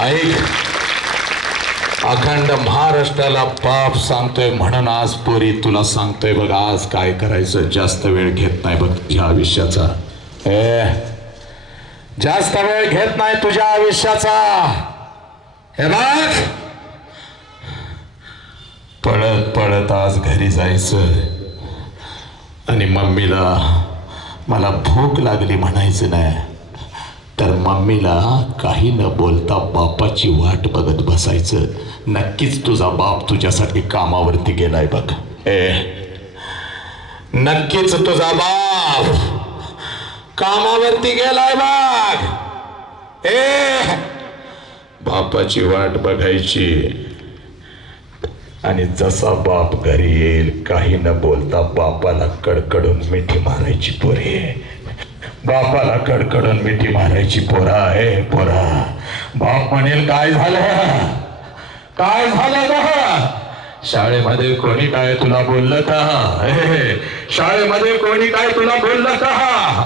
ऐक. अखंड महाराष्ट्राला पाप सांगतोय म्हणून आज पोरी तुला सांगतोय बघ आज काय करायचं जास्त वेळ घेत नाही बघ तुझ्या आयुष्याचा. ए जास्त वेळ घेत नाही तुझ्या आयुष्याचा. हे बघ. पळत पळत आज घरी जायचं. आणि मम्मीला मला भूक लागली म्हणायचं नाही. मम्मीला काही न बोलता बापाची वाट बघत बसायचं. नक्कीच तुझा बाप तुझ्यासाठी कामावरती गेलाय बघ. ए नक्कीच तुझा बाप कामावरती गेलाय बाग ए बापाची वाट बघायची. आणि जसा बाप घरी येईल काही न बोलता बापाला कडकडून मिठी मारायची पोरे. बापाला कडकडून मिठी मारायची पोरा आहे पोरा बाप म्हणेल काय झालं? काय झालं ग शाळेमध्ये कोणी काय तुला बोललं का? हे, शाळेमध्ये कोणी काय तुला बोललं का?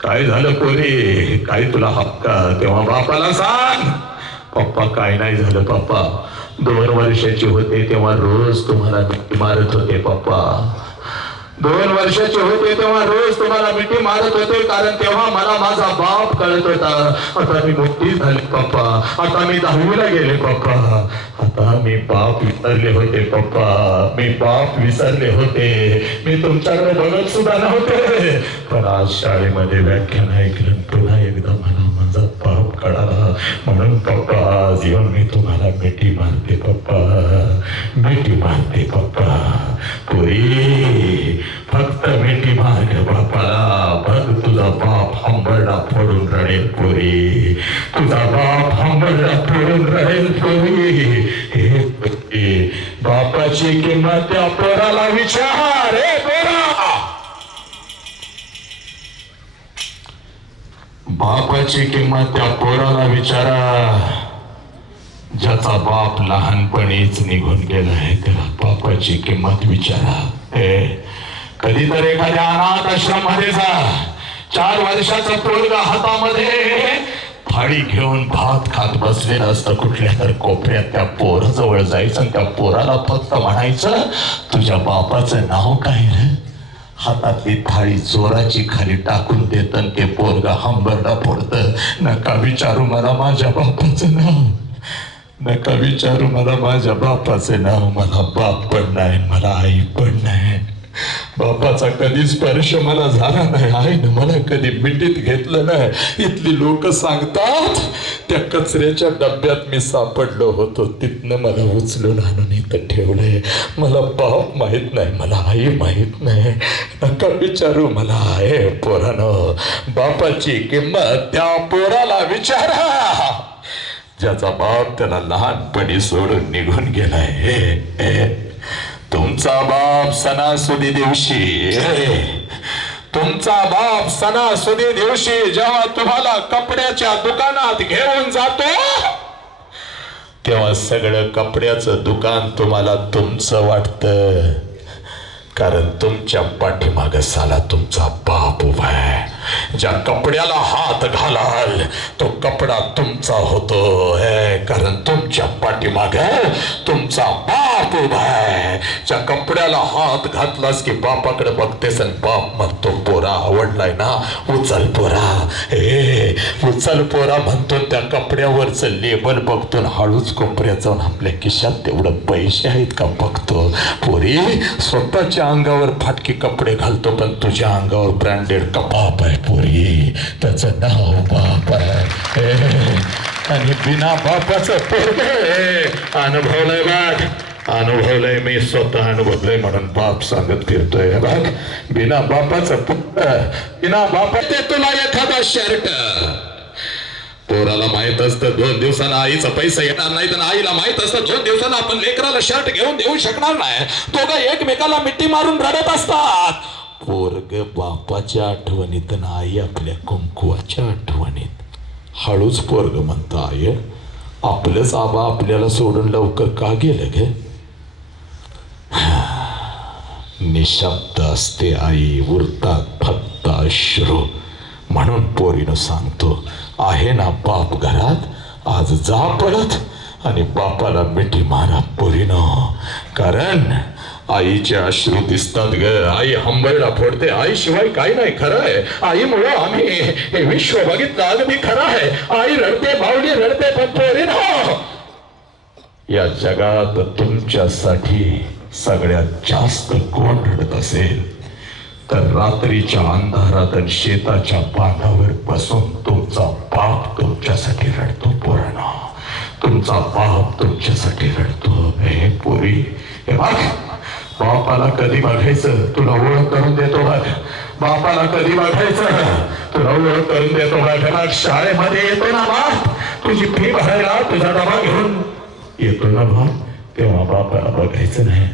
काय झालं पोरी? काय तुला हक्का? तेव्हा बापाला सांग. पप्पा काय नाही झालं पप्पा. दोन वर्षाचे होते तेव्हा रोज तुम्हाला मारत होते पप्पा. दोन वर्षाचे होते तेव्हा रोज तुम्हाला मिठी मारत होते कारण तेव्हा मला माझा बाप कळत होता. आता मी मोठी झाले पप्पा. आता मी दहावीला गेले पप्पा. आता मी बाप विसरले होते पप्पा. मी बाप विसरले होते. मी तुमच्याकडे बघत सुद्धा नव्हते. पण आज शाळेमध्ये व्याख्यान ऐकलं पुन्हा एकदा मला माझा बाप कळाला. म्हणून पप्पा जेव्हा मी तुम्हाला मिठी मारते पप्पा मिठी मारते पप्पा. पुरी फक्त मिठी मार बापाला बघ तुझा बाप हंबरडा फोडून रडेल पुरी. तुझा बाप हंबरडा फोडून रडेल पुरी. हे बापाची किंमत त्या पोराला विचार बापाची किंमत त्या पोराला विचारा. ज्याचा बाप लहानपणीच निघून गेला आहे त्याला बापाची किंमत विचारा. हे कधीतरी एखाद्या अनाथ आश्रममध्ये जा. चार वर्षाचा पोरगा हातामध्ये थाळी घेऊन भात खात बसलेला असतं. कुठल्या तर कोपऱ्यात त्या पोराजवळ जायचं आणि त्या पोराला फक्त म्हणायचं तुझ्या बापाचं नाव काय रे? हातातली थाळी जोराची खाली टाकून देत आणि ते पोरगा हंबरडा फोडत. नका विचारू मला माझ्या बापाचं नाव. नका विचारू मला माझ्या बापाचं नाव. मला बाप पण नाही मला आई पण नाही. बापाचा कधी स्पर्श मला झाला नाही आईनं मला कधी मिठीत घेतलं नाही. इथली लोक सांगतात त्या कचऱ्याच्या डब्यात मी सापडलो होतो तिथनं मला उचलून आणून इथं ठेवलंय. मला बाप माहीत नाही मला आई माहीत नाही. नका विचारू मला आहे पोरानं बापाची किंमत त्या पोराला विचारा. ज्याचा बाप त्याला लहानपणी सोडून निघून गेलाय हे. तुमचा बाप सणासुदी दिवशी. तुमचा बाप सणासुदी दिवशी जेव्हा तुम्हाला कपड्याच्या दुकानात घेऊन जातो तेव्हा सगळं कपड्याचं दुकान तुम्हाला तुमचं वाटतं. कारण तुमच्या पाठीमाग साला तुमचा बाप उभा आहे. ज्या कपड्याला हात घालाल तो कपडा तुमचा होतो. कारण तुमच्या पाठीमाग तुमचा बाप उभा आहे ज्या कपड्याला हात घातलास की बापाकडे बघतेस आणि बाप म्हणतो पोरा आवडलाय ना? उचल पोरा. हे उचल पोरा म्हणतो त्या कपड्यावरच लेबल बघतो हळूच कोपऱ्यात जाऊन आपल्या खिशात तेवढं पैसे आहेत का बघतो. पोरी स्वतःच्या अंगावर फाटके कपडे घालतो पण तुझ्या अंगावर ब्रँडेड कपाप आहे पोरी. त्याचं नाव बाप आहे. हे, आणि बिना बापाचं पोरगे अनुभवलंय बघ अनुभवलंय मी स्वतः अनुभवलंय म्हणून बाप सांगत फिरतोय बघ बिना बापाचं पुत्र बिना बापाचे तुला एखादा शर्ट पोराला माहीत असतं दोन दिवसानं आईचा पैसा येणार नाही तर आईला माहीत असतं दोन दिवसानं आपण लेकराला शर्ट घेऊन देऊ शकणार नाही तो का एकमेकाला मिठी मारून रडत असतात पोरग बापाच्या आठवणीत ना आई आपल्या कुंकुवाच्या आठवणीत हळूच पोरग म्हणतं आय आपलंच आबा आपल्याला सोडून लवकर का गेलं ग निशब्द असते आई उरतात फक्त अश्रू. म्हणून पोरीनं सांगतो आहे ना बाप घरात? आज जा पडत आणि बापाला मिठी मारा पोरीनं. कारण आईचे अश्रू दिसतात ग. आई हंबरडा फोडते. आई शिवाय काही नाही खरं आहे. आईमुळं आम्ही हे विश्व बघितलं. अगदी खरं आहे. आई रडते भावली रडते पण पोरीनं. या जगात तुमच्यासाठी सगळ्यात जास्त कोण रडत असेल तर रात्रीच्या अंधारात आणि शेताच्या बांधावर बसून तुमचा बाप तुमच्यासाठी रडतो पोरणा तुमचा बाप तुमच्यासाठी रडतो. हे पोरी हे बघ बापाला कधी बघायचं? तुला ओळख करून देतो बघ. बापाला कधी बघायचं? तुला ओळख करून देतो बघ. शाळेमध्ये येतो ना बाप. तुझी फी भरायला तुझा डबा घेऊन येतो ना बाप. तेव्हा बापाला बघायचं नाही.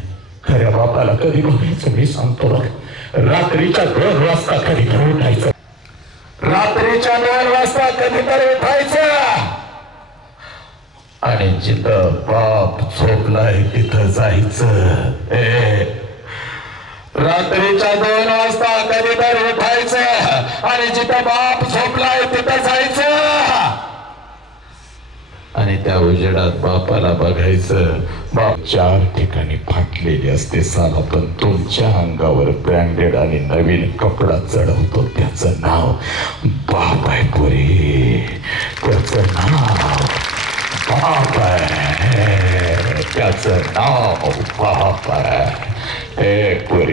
खऱ्या बापाला कधी बघायचं मी सांगतो बघ. रात्रीच्या दोन वाजता कधीतरी उठायचं. रात्रीच्या दोन वाजता कधीतरी उठायचं. आणि जिथं बाप झोपलाय तिथं जायचं. ए रात्रीच्या दोन वाजता कधी कधीतरी उठायचं. आणि जिथं बाप झोपलाय तिथं जायचं. आणि त्या उजेडात बापाला बघायचं. बाप चार ठिकाणी फाटलेली असते साला पण तुमच्या अंगावर ब्रँडेड आणि नवीन कपडा चढवतो त्याचं नाव बाप आहे पुरी. त्याचं नाव बाप आहे. त्याचं नाव बाप आहे.